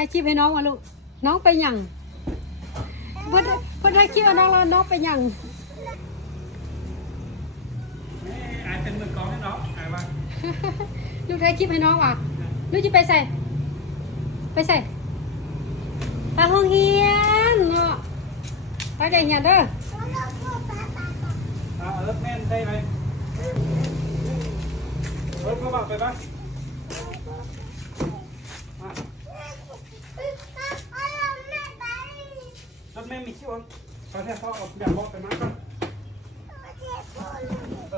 ถ่ายคลิปให้น้องมาลูกน้องไปหยังเพื่อนถ่ายคลิปให้น้องแล้วน้องไปหยังอายเป็นมือกองให้น้องอายว่า ลูกถ่ายคลิปให้น้องว่ะลูกจะไปใส่ไปห้องเรียนเนาะไปใจเหียนเด้อแม่นได้ไหมเขาบอกไปปะรถแม่มีคิวเขาแค่เขาเอาอยากบอกไปมั้งก็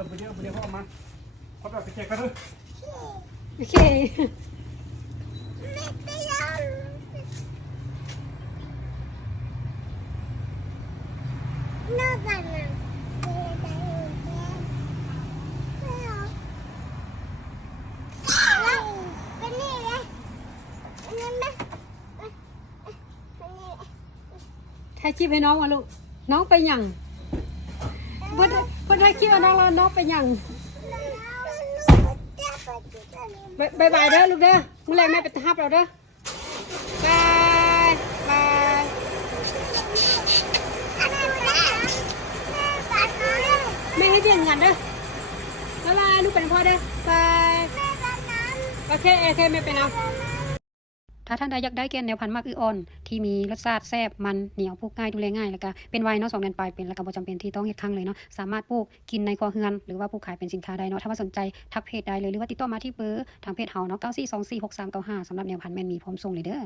ไปเดี๋ยวเขาเอามาเขาแบบไปเช็คกันด้วยโอเคถ่ายคลิปให้น้องมาลูกน้องไปหยังเพื่อนถ่ายคลิปให้น้องแล้วน้องไปหยังบายบายเด้อลูกเด้อมื้อแรกแม่ไปทับเราเด้อบายบายแม่ให้เพียงกันเด้อบายบายลูกเป็นพ่อเด้อบายโอเคแม่ไปเอาถ้าท่านใดอยากได้แกนแนวพันธุ์มากอ่อนที่มีรสชาติแซ่บมันเหนียวปลูกง่ายดูแลง่ายแล้วก็เป็นไวเนาะ2 เดือนปลายเป็นแล้วก็บ่จำเป็นที่ต้องเฮ็ดครั้งเลยเนาะสามารถปลูกกินในครัวเรือนหรือว่าปลูกขายเป็นสินค้าได้เนาะถ้าว่าสนใจทักเพจได้เลยหรือว่าติดต่อมาที่เบอร์ทางเพจเฮาเนาะ94246395สำหรับแนวพันธุ์แม่นมีพร้อมส่งเลยเด้อ